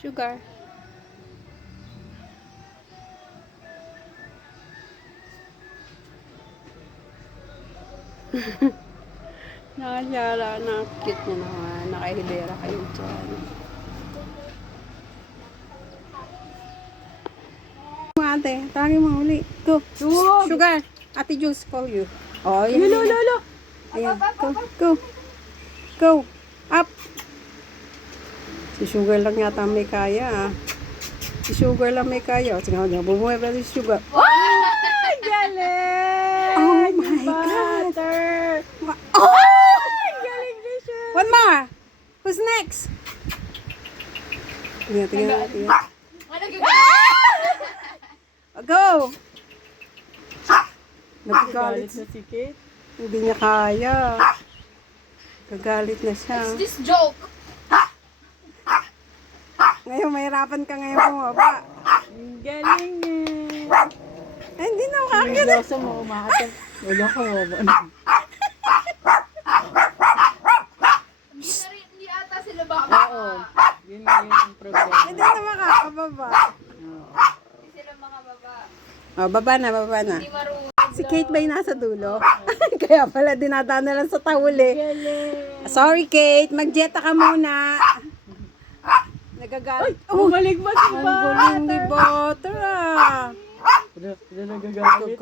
Sugar. Nakasara na. Cute niya naman. Nakahilera kayo dyan. Ate, tawagin mo uli. Go. Sugar. Ate Jules call you. Oh, yun. Lolo. Ayan. Go. Go. Up. Si Sugar lang yata may kaya. Si Sugar lang may kaya. O, sige, bumuhay pa si Sugar. Ay, galing! Oh my God. Oh! Galing na siya. One more. Who's next? Tingnan natin. Go. Nagagalit Galit na si Kate. Hindi niya kaya. Gagalit na siya. This joke. Ngayon, mahirapan ka ngayon bumaba. Ang galing eh. Ay, hindi na Yung makakita. loso mo, umakatang. Wala ko. Hindi ata sila baka. Oo. Yun ang problema. Hindi na makakababa. Hindi sila makababa. Oh, baba na. Hindi marunong. Si Kate ba yung nasa dulo? Kaya pala dinadaan na lang sa tawul eh. Galing. Sorry Kate, magjeta ka muna. Nagagalit. Bumalik ba si Ang galing ni Butter ah. Wala nagagalit.